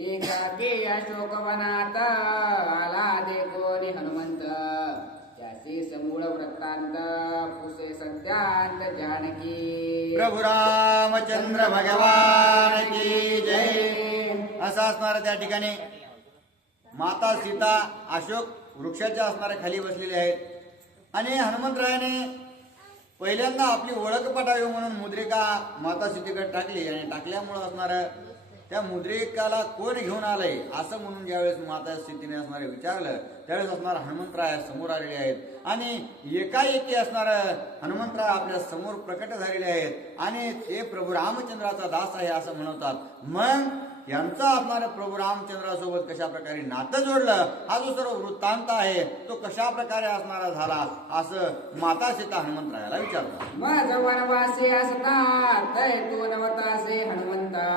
एकाके अशोकवनात आला देखोनी हनुमंत, त्याचे समूळ वृत्तांत पुसे सत्यांत जानकी. प्रभू रामचंद्र भगवान की जय. असं असणार त्या ठिकाणी माता सीता अशोक वृक्षाच्या असणाऱ्या खाली बसलेले आहेत आणि हनुमंतरायाने पहिल्यांदा आपली ओळख पटावी म्हणून मुद्रिका माता सीतेकडे टाकली आणि टाकल्यामुळं असणार त्या मुद्रिकाला कोण घेऊन आलंय असं म्हणून ज्यावेळेस माता सीतेने असणारे विचारलं त्यावेळेस असणार हनुमंतराय समोर आलेले आहेत आणि एकाएकी असणार हनुमंतराय आपल्या समोर प्रकट झालेले आहेत आणि ते प्रभू रामचंद्राचा दास आहे असं म्हणतात. मग यांचा असणाऱ्या प्रभू रामचंद्रासोबत कशा प्रकारे नातं जोडलं हा जो सर्व वृत्तांत आहे तो कशा प्रकारे असणारा झाला असं माता सीता हनुमंतरायाला विचारतात. मज वनवासी असता तय तू नवतासे हनुमंता,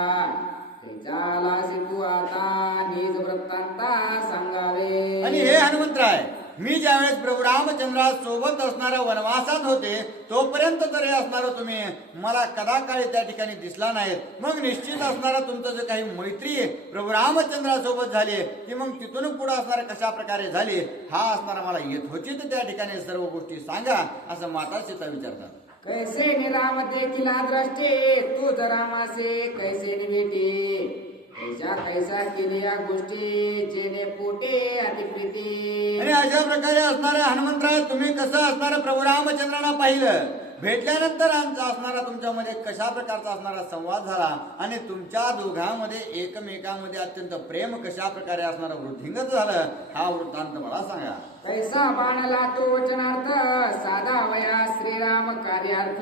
तेजालासी तू आता निज वृत्तांता सांगावे. आणि हे हनुमंतराय मी ज्यावेळेस प्रभू रामचंद्रासोबत असणाऱ्या वनवासात होते तोपर्यंत तरी असणार तुम्ही मला कदाकाळी त्या ठिकाणी दिसला नाहीत. मग निश्चित असणारा तुमचं जे काही मैत्री प्रभू रामचंद्रासोबत झाली ती मग तिथून पुढे असणाऱ्या कशा प्रकारे झाली हा असणारा मला यथोचित त्या ठिकाणी सर्व गोष्टी सांगा असं माता सीता विचारतात. कैसे निराम देखील द्रष्टे तू रामासे कैसे निभेटे, कैसा कैसा केली या गोष्टी जेने पोटे अतिप्रीती. आणि अशा प्रकारे असणाऱ्या हनुमंतराय तुम्ही कसं असणाऱ्या प्रभू रामचंद्रांना पाहिलं भेटल्यानंतर आमचा असणारा तुमच्यामध्ये कशा प्रकारचा असणारा संवाद झाला आणि तुमच्या दोघांमध्ये एकमेकांमध्ये अत्यंत प्रेम कशा प्रकारे असणारा वृद्धिंगत झालं हा वृत्तांत मला सांगा. कैसा बाणला तो वचनार्थ साधा वया श्रीराम कार्यार्थ,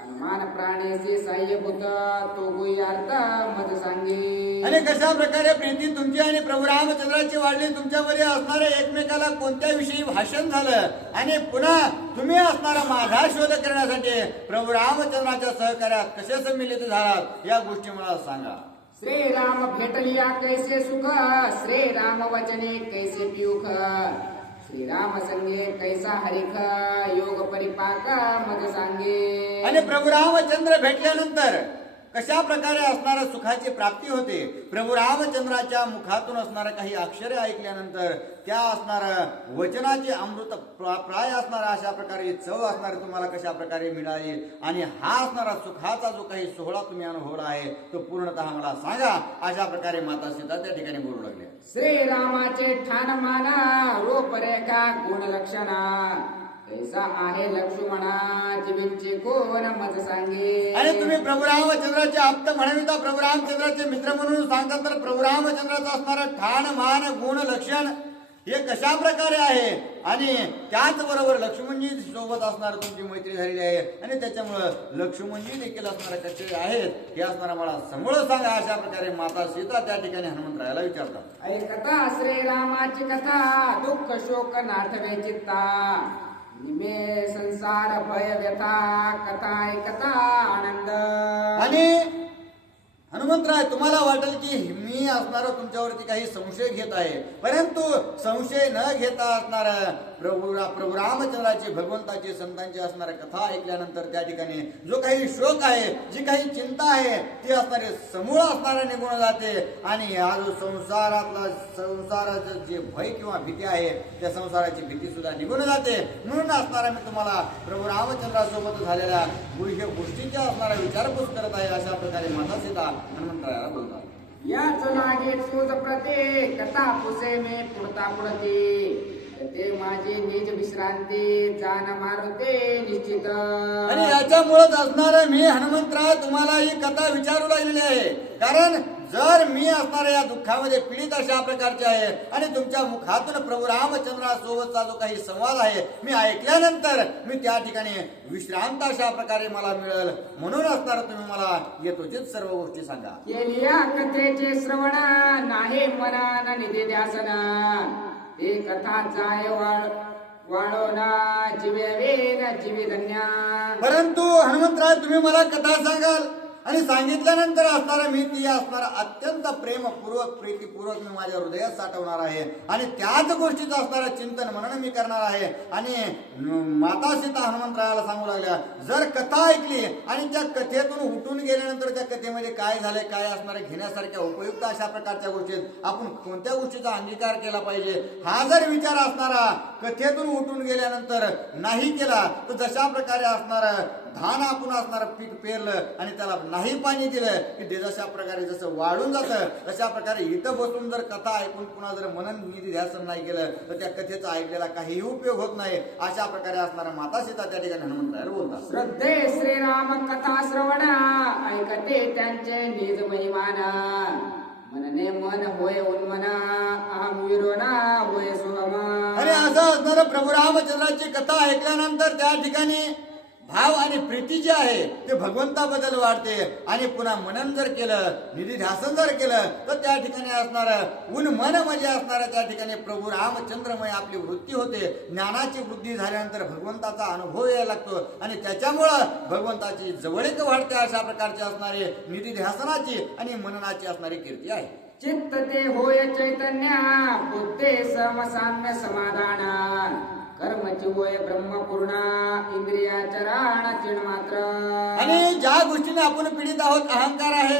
हनुमान प्राणेचे साह्यभूत तो गुह्यार्थ मज सांगे. आणि कशा प्रकारे प्रीती तुमची आणि प्रभू रामचंद्राची वाढली तुमच्यामध्ये असणाऱ्या एकमेकाला कोणत्या विषयी भाषण झालं आणि पुन्हा तुम्ही असणारा माझा शोध करण्यासाठी प्रभू रामचंद्राच्या सहकार्यात कसे सम्मिलित झालात या गोष्टी मला सांगा. श्रीराम भेटलिया कैसे सुख, श्रीराम वचने कैसे पियुख, श्रीराम संगे कैसा हरिख योग परिपाक मज सांगे. आणि प्रभू रामचंद्र भेटल्यानंतर कशा प्रकारे असणाऱ्या सुखाची प्राप्ती होते. प्रभू रामचंद्राच्या मुखातून असणाऱ्या काही अक्षरे ऐकल्यानंतर त्या असणाऱ्या वचनाचे अमृत प्राय असणारा अशा प्रकारे चव असणारी तुम्हाला कशा प्रकारे मिळाली आणि हा असणारा सुखाचा जो काही सोहळा तुम्ही अनुभवला आहे तो पूर्णतः मला सांगा अशा प्रकारे माता सीता त्या ठिकाणी बोलू लागले. श्रीरामाचे ठाण माना रूपरेखा गुण लक्षणा, कैसा आहे लक्ष्मणा जीवितचे कोण मज सांगे. आणि तुम्ही प्रभू रामचंद्राचे आप्त म्हणविता प्रभू रामचंद्राचे मित्र म्हणून सांगतात तर प्रभू रामचंद्राचा असणारा ठाण मान गुण लक्षण हे कशा प्रकारे आहे आणि त्याचबरोबर लक्ष्मणजी सोबत असणार तुमची मैत्री झालेली आहे आणि त्याच्यामुळं लक्ष्मणजी देखील असणारे कसे आहेत हे असणारा मला समोर सांगा अशा प्रकारे माता सीता त्या ठिकाणी हनुमंतरायाला विचारतात. ऐकता श्रीरामाची कथा दुःख शोक नाथवे चित्ता, निमे संसार भय व्यथा कथा ऐकता आनंद. आणि हनुमंतराय तुम्हाला वाटेल की मी असणार तुमच्यावरती काही संशय घेत आहे परंतु संशय न घेता असणार प्रभू रामचंद्राची भगवंताची संतांची असणाऱ्या कथा ऐकल्यानंतर त्या ठिकाणी जो काही शोक आहे जी काही चिंता आहे ती असणारे समूळ असणारे निघून जाते आणि हा जो संसाराचं जे भय किंवा भीती आहे त्या संसाराची भीती सुद्धा निघून जाते. म्हणून असणारा मी तुम्हाला प्रभू रामचंद्रासोबत झालेल्या गोष्टींच्या असणारा विचारपूस करत आहे अशा प्रकारे माता सीता हनुमंतरायाला बोलतात. याच लागे सूज प्रते कथा पुसे मे पुढता पुढते, ते माझी निज विश्रांती जाण मारुते निश्चित. आणि याच्यामुळेच असणार मी हनुमंतराय तुम्हाला ही कथा विचारू लागलेली आहे कारण जर मी असणाऱ्या या दुःखामध्ये पीडित अशा प्रकारचे आहे आणि तुमच्या मुखातून प्रभू रामचंद्रासोबतचा जो काही संवाद आहे मी ऐकल्यानंतर मी त्या ठिकाणी विश्रांत अशा प्रकारे मला मिळेल म्हणून असणार तुम्ही मला येतोच सर्व गोष्टी सांगा. केलिया कथेचे श्रवण नाही मना निधे ध्यासना, ते कथा जाय वाळो ना जीवे वेद जीवे धन्या. परंतु हनुमंतराय तुम्ही मला कथा सांगाल आणि सांगितल्यानंतर असणारा मी ती असणारा अत्यंत प्रेमपूर्वक प्रीतीपूर्वक मी माझ्या हृदयात साठवणार आहे आणि त्याच गोष्टीचं असणारं चिंतन म्हणून मी करणार आहे. आणि माता सीता हनुमंतरायाला सांगू लागल्या, जर कथा ऐकली आणि त्या कथेतून उठून गेल्यानंतर त्या कथेमध्ये काय झाले, काय असणारे घेण्यासारख्या उपयुक्त अशा प्रकारच्या गोष्टीत आपण कोणत्या गोष्टीचा अंगीकार केला पाहिजे, हा जर विचार असणारा कथेतून उठून गेल्यानंतर नाही केला तर जशा प्रकारे असणारा धान आपण असणारं पीक पेरलं आणि त्याला नाही पाणी दिलं की ते जशा प्रकारे जसं वाढून जातं तशा प्रकारे इथं बसून जर कथा ऐकून पुन्हा जर मनन निधी ध्यासन नाही केलं तर त्या कथेचा ऐकलेला काहीही उपयोग होत नाही. अशा प्रकारे असणारा माता सीता त्या ठिकाणी हनुमंतरायाला बोलतात. श्रद्धे श्रीराम कथा श्रवणा ऐकते त्यांचे निज महिमाना मनने मन होय उन्मना अहम विरोना होय सुगमा. आणि असं असणारं प्रभू रामचंद्राची कथा ऐकल्यानंतर त्या ठिकाणी भाव आणि प्रीती जी आहे ते भगवंताबद्दल वाढते. आणि पुन्हा मनन जर केलं, निधी ध्यासन जर केलं तर त्या ठिकाणी असणारं उन्मन म्हणजे असणारं त्या ठिकाणी प्रभू रामचंद्रमय आपली वृत्ती होते. ज्ञानाची वृद्धी झाल्यानंतर भगवंताचा अनुभव यायला लागतो आणि त्याच्यामुळं भगवंताची जवळीक वाढते. अशा प्रकारचे असणारे निधी ध्यासनाची आणि मननाची असणारी कीर्ती आहे. चित्त ते होय चैतन्य बुद्धे समसाम्य समाधान कर्मची होय ब्रह्मपूर्णा इंद्रिया चराणा चिण मात्र. आणि ज्या गोष्टीने आपण पीडित आहोत, अहंकार आहे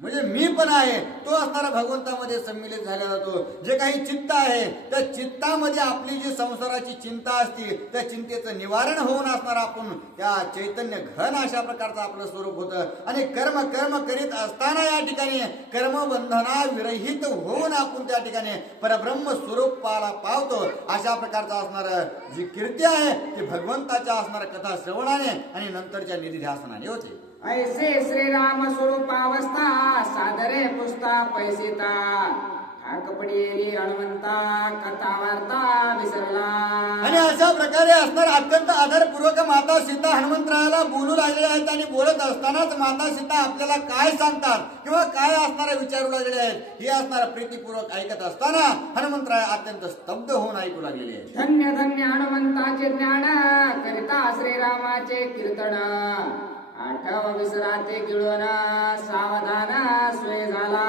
म्हणजे मी पण आहे, तो असणारा भगवंतामध्ये सम्मिलित झाला जातो. जे काही चित्त आहे त्या चित्तामध्ये आपली जी संसाराची चिंता असते त्या चिंतेचं निवारण होऊन असणारा आपण त्या चैतन्य घन अशा प्रकारचं आपलं स्वरूप होतं. आणि कर्म करीत असताना या ठिकाणी कर्मबंधना विरहित होऊन आपण त्या ठिकाणी परब्रह्म स्वरूप पावतो. अशा प्रकारचं असणारं जी कीर्ती आहे ती भगवंताच्या असणाऱ्या कथा श्रवणाने आणि नंतरच्या निधी ध्यासनाने होते. ऐसे श्रीराम स्वरूपावस्था सादरे पुस्ता पैसिता ठाकपडी हनुमंता कथा वार्ता विसरला. आणि अशा प्रकारे असणार अत्यंत आदरपूर्वक माता सीता हनुमंतरायाला बोलू लागले आहेत. आणि बोलत असतानाच माता सीता आपल्याला काय सांगतात किंवा काय असणारे विचारू लागले आहेत हे असणार प्रीतीपूर्वक ऐकत असताना हनुमंतराय अत्यंत स्तब्ध होऊन ऐकू लागलेले आहेत. धन्य धन्य हनुमंताचे ज्ञान करिता श्रीरामाचे कीर्तन आठव विसराते गिळून सावधान सोय झाला.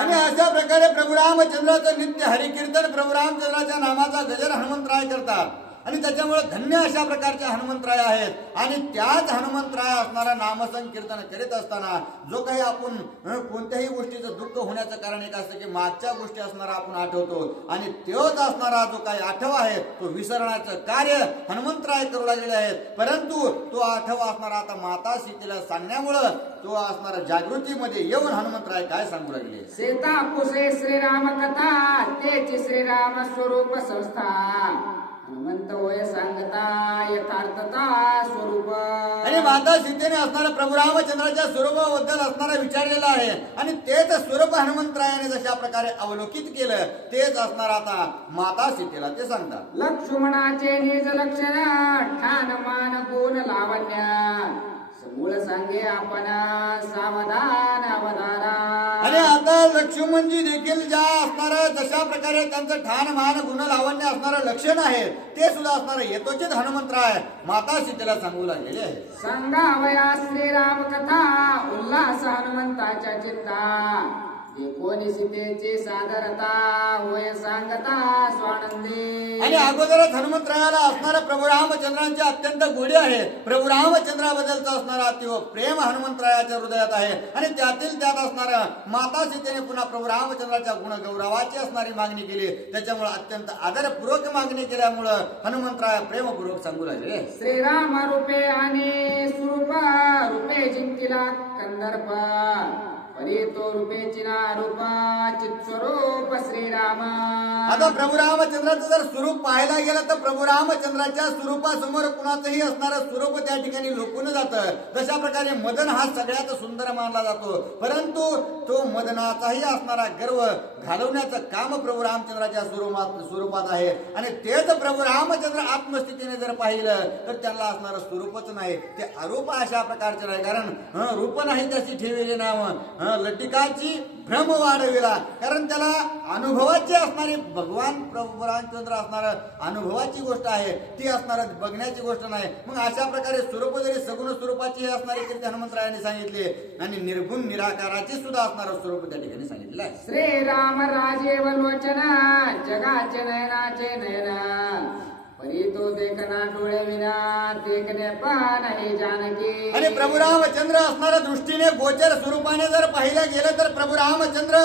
आणि अशा प्रकारे प्रभू रामचंद्राचं नित्य हरिकीर्तन प्रभू रामचंद्राच्या नामाचा गजर हनुमंतराय करतात. आणि त्याच्यामुळे धन्य अशा प्रकारचे हनुमंतराय आहेत. आणि त्याच हनुमंतराय असणारा नामसंकीर्तन करीत असताना जो काही आपण कोणत्याही गोष्टीचं दुःख होण्याचं कारण एक असतं की मागच्या गोष्टी असणारा आपण आठवतो आणि तोच असणारा जो काही आठव आहे तो विसरण्याचं कार्य हनुमंतराय करू लागलेले आहेत. परंतु तो आठव असणारा आता माता सीतेला सांगण्यामुळं तो असणारा जागृतीमध्ये येऊन हनुमंतराय काय सांगू लागले. सीता पुसे श्रीराम कथा तेची श्रीराम स्वरूप संस्था हनुमंत होय सांगता यथार्थता स्वरूप. आणि माता सीतेने असणारा प्रभू रामचंद्राच्या स्वरूपाबद्दल असणारा विचारलेला आहे आणि तेच स्वरूप हनुमंतरायाने जशा प्रकारे अवलोकित केलं तेच असणार आता माता सीतेला ते सांगतात. लक्ष्मणाचे निज लक्षण ठाण मान गुण लावण्य मूळ सांगे आपण सावधान अवधारा. आणि आता लक्ष्मणजी देखील ज्या असणारा जशा प्रकारे त्यांचं ठाण मान गुण लावण्य असणारं लक्षण आहे ते सुद्धा असणारं येतोचित हनुमंतराय माता सीतेला सांगू लागलेले आहे. सांगावया श्रीराम कथा उल्हास हनुमंताच्या चित्ता कोणी सीतेची सादरता होय सांगता स्वानंदी. आणि अगोदरच हनुमंतरायाला असणारा प्रभू रामचंद्रांची अत्यंत गोडी आहे. प्रभू रामचंद्राबद्दलचा असणारा अतिव प्रेम हनुमंतरायाच्या हृदयात आहे. आणि त्यातील त्यात असणारा माता सीतेने पुन्हा प्रभू रामचंद्राच्या गुणगौरवाची असणारी मागणी केली. त्याच्यामुळे अत्यंत आदरपूर्वक मागणी केल्यामुळं हनुमंतराय प्रेमपूर्वक सांगू लागले. श्रीराम रूपे आणि स्वरूप रूपे जिंकिला कंदर्प तो रूपेची ना रूप चित्स्वरूप श्रीराम. आता प्रभू रामचंद्राचं जर स्वरूप पाहायला गेलं तर प्रभू रामचंद्राच्या स्वरूपासमोर कुणाचंही असणारं स्वरूप त्या ठिकाणी लोकून जातं. तशा प्रकारे मदन हा सगळ्यात सुंदर मानला जातो. परंतु तो मदनाचाही असणारा गर्व घालवण्याचं काम प्रभू रामचंद्राच्या स्वरूपात आहे. आणि तेच प्रभू रामचंद्र आत्मस्थितीने जर पाहिलं तर त्यांना असणारं स्वरूपच नाही, ते अरूप अशा प्रकारचे नाही. कारण रूप नाही त्याची ठेवलेली नाव लटिकाची भ्रम वाढविला. कारण त्याला अनुभवाची असणारी भगवान प्रभू रामचंद्र असणार अनुभवाची गोष्ट आहे, ती असणार बघण्याची गोष्ट नाही. मग अशा प्रकारे स्वरूप जरी सगुण स्वरूपाची हे असणारी कीर्ती हनुमंतरायांनी सांगितली आणि निर्गुण निराकाराची सुद्धा असणार स्वरूप त्या ठिकाणी सांगितलेलं आहे. श्रीराम राजे वलोचना जगाचे नयनाचे नयना परी तो देखना डोळे विना देखणे पान हे जानकी. आणि प्रभू रामचंद्र असणाऱ्या दृष्टीने गोचर स्वरूपाने जर पाहिलं गेलं तर प्रभू रामचंद्र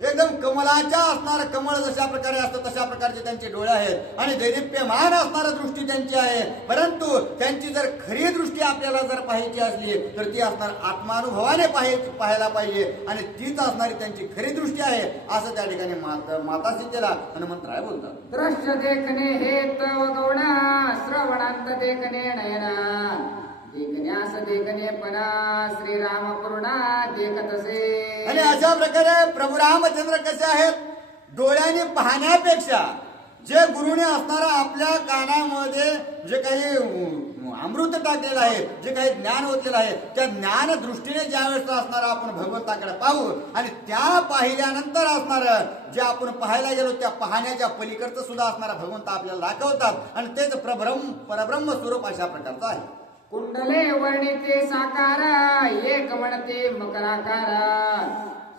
एकदम कमलाच्या असणार, कमळ जशा प्रकारे असतं तशा प्रकारचे त्यांचे डोळे आहेत आणि दैदिप्यमान असणारी दृष्टी त्यांची आहे. परंतु त्यांची जर खरी दृष्टी आपल्याला जर पाहायची असली तर ती असणार आत्मानुभवाने पाहायला पाहिजे आणि तीच असणारी त्यांची खरी दृष्टी आहे असं त्या ठिकाणी माता सीतेला हनुमंतराय बोलतात. दृश्य देखणे हे तव गौणा श्रवणांत देखणे नयना देखण्यास देखणे पणा श्रीराम पूर्णा देखतसे. आणि अशा प्रकारे प्रभू रामचंद्र कसे आहेत, डोळ्याने पाहण्यापेक्षा जे गुरुने असणारा आपल्या कानामध्ये जे काही अमृत टाकलेलं आहे, जे काही ज्ञान ओतलेलं आहे, त्या ज्ञान दृष्टीने ज्या वेळेस असणार आपण भगवंताकडे पाहू आणि त्या पाहिल्यानंतर असणार जे आपण पाहायला गेलो त्या पाहण्याच्या पलीकडचं सुद्धा असणारा भगवंत आपल्याला दाखवतात आणि तेच परब्रह्म स्वरूप अशा प्रकारचं आहे. कुंडले वर्णिते साकार एक म्हणते मकराकार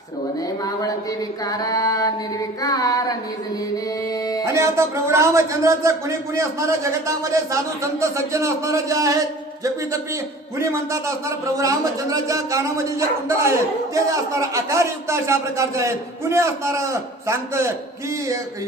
श्रवणे मावळते विकारा निर्विकार निजलेले. आणि आता प्रभू रामचंद्राचं कुणी असणाऱ्या जगतामध्ये साधू संत सज्जन असणारे जे आहेत जपी तपी कुणी म्हणतात असणार प्रभू रामचंद्राच्या कानामधील जे कुंडल आहेत ते असणार आकारयुक्त अशा प्रकारचे आहेत. कुणी असणार सांगतं की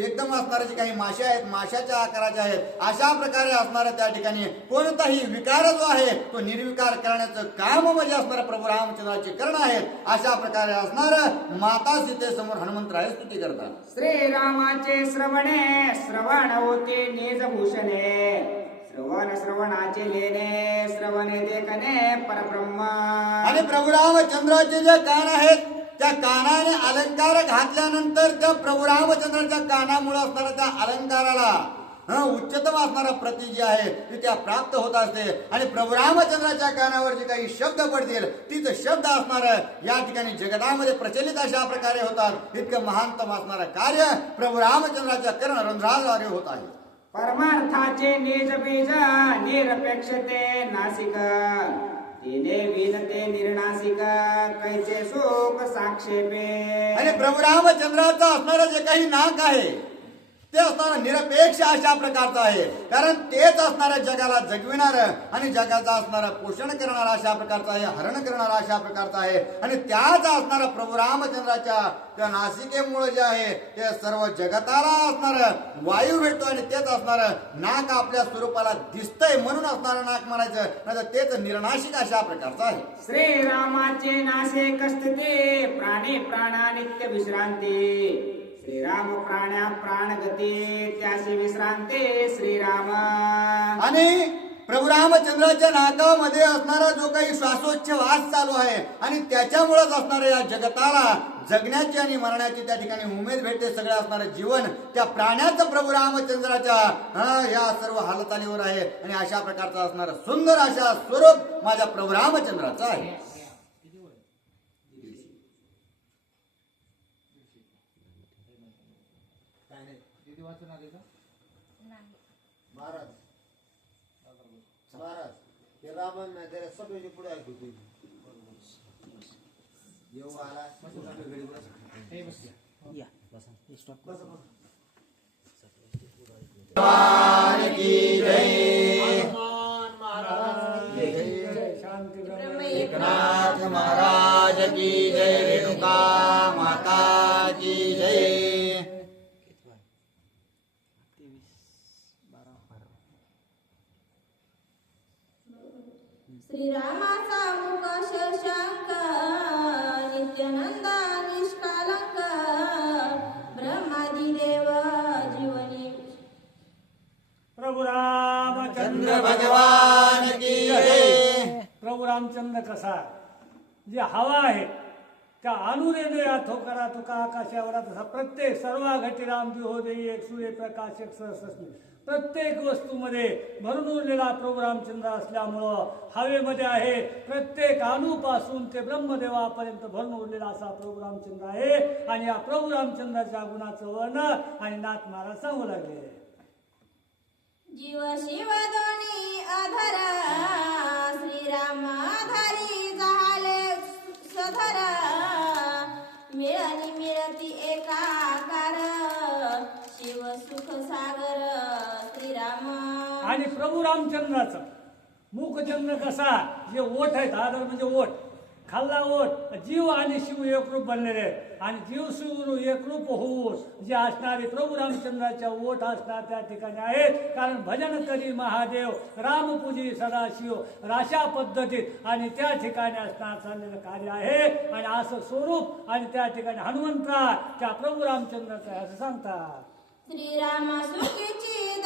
एकदम असणारे जे काही मासे आहेत माशाच्या आकाराचे आहेत. अशा प्रकारे असणाऱ्या त्या ठिकाणी कोणताही विकार जो आहे तो निर्विकार करण्याचं काम म्हणजे असणार प्रभू रामचंद्राचे करण आहेत. अशा प्रकारे असणार माता सीतेसमोर हनुमंतराय स्तुती करतात. श्रीरामाचे श्रवणे श्रवण होते निजभूषणे श्रवणाचे लेणे श्रवणे देखणे परब्रह्म. आणि प्रभू रामचंद्राचे जे कान आहेत त्या कानाने अलंकार घातल्यानंतर त्या प्रभू रामचंद्राच्या कानामुळे असणाऱ्या त्या अलंकाराला उच्चतम असणारा प्रती जी आहे ती त्या प्राप्त होत असते. आणि प्रभू रामचंद्राच्या कानावर जे काही शब्द पडतील तीच शब्द असणार या ठिकाणी जगतामध्ये प्रचलित अशा प्रकारे होतात. इतकं महानतम असणारं कार्य प्रभू रामचंद्राच्या कर्ण रंध्राद्वारे होत आहे. परमार्थाचे निज बीज निरपेक्षते नासिक तिने विनते निर्नासिक कैचे शोक साक्षेपे. आणि प्रभू रामचंद्राचं असणारं जे काही नाक आहे ते असणारं निरपेक्ष अशा प्रकारचं आहे. कारण तेच असणारं जगाला जगविणार आणि जगाचं असणारं पोषण करणारा अशा प्रकारचं आहे, हरण करणारा अशा प्रकारचा आहे. आणि त्याच असणारं प्रभू रामचंद्राच्या त्या नासिकेमुळे जे आहे ते सर्व जगताला असणारं वायू भेटतो आणि तेच असणारं नाक आपल्या स्वरूपाला दिसतंय म्हणून असणारं नाक म्हणायचं, नाही तेच निर्नाशिक अशा प्रकारचं आहे. श्रीरामाचे नासे कस्तते प्राणी प्राणा नित्य विश्रांती श्रीराम प्राण्या प्राण गती त्याशी विश्रांती श्रीराम. आणि प्रभू रामचंद्राच्या नाकामध्ये असणारा जो काही श्वासोच्छवास चालू आहे आणि त्याच्यामुळेच असणाऱ्या या जगताला जगण्याची आणि मरण्याची त्या ठिकाणी उमेद भेटते. सगळं असणारं जीवन त्या प्राण्याचं प्रभू रामचंद्राच्या या सर्व हालचालीवर आहे आणि अशा प्रकारचं असणारं सुंदर अशा स्वरूप माझ्या प्रभू रामचंद्राचं आहे. महाराज महाराज हे रावण नाही त्याला सगळे पुढे ऐकू येऊ आला एकनाथ महाराज की जय. रेणुका माता की जय. श्रीरामाचा मुख शशांक नित्यानंदा निष्कालंक ब्रह्मादी देव जीवनी. प्रभू रामचंद्र भगवान की जय. प्रभू रामचंद्र कसा जे हवा आहे त्या अनुरेने राथो करा तुका आकाशावर तसा प्रत्येक सर्व घटी राम जी हो देई एक सूर्य प्रकाश एक सहस्र प्रत्येक वस्तूमध्ये भरून उरलेला प्रभू रामचंद्र असल्यामुळं हवेमध्ये आहे, प्रत्येक अणूपासून ते ब्रह्मदेवापर्यंत भरून उरलेला असा प्रभू रामचंद्र आहे. आणि या प्रभू रामचंद्राच्या गुणाचं वर्णन आणि नाथ महाराज सांगू लागले. जीव शिव दोन्ही अधरा श्रीराम आधारी झाले सधरा मिळाली मिळती एकाकार शिव सुख सागर श्रीराम. आणि प्रभू रामचंद्राचा मुखचंद्र कसा, जे ओठ आहेत, आदर म्हणजे ओठ, खाल्ला ओठ, जीव आणि शिव एकरूप बनलेले आहेत. आणि जीव शिव एकरूप होऊन जे असणारे प्रभू रामचंद्राच्या ओठ असणार त्या ठिकाणी आहेत. कारण भजन करी महादेव रामपूजी सदाशिव अशा पद्धतीत आणि त्या ठिकाणी असणार चाललेलं कार्य आहे. आणि असं स्वरूप आणि त्या ठिकाणी हनुमंता त्या प्रभू रामचंद्राचं आहे असं सांगतात. श्रीराम सुखीची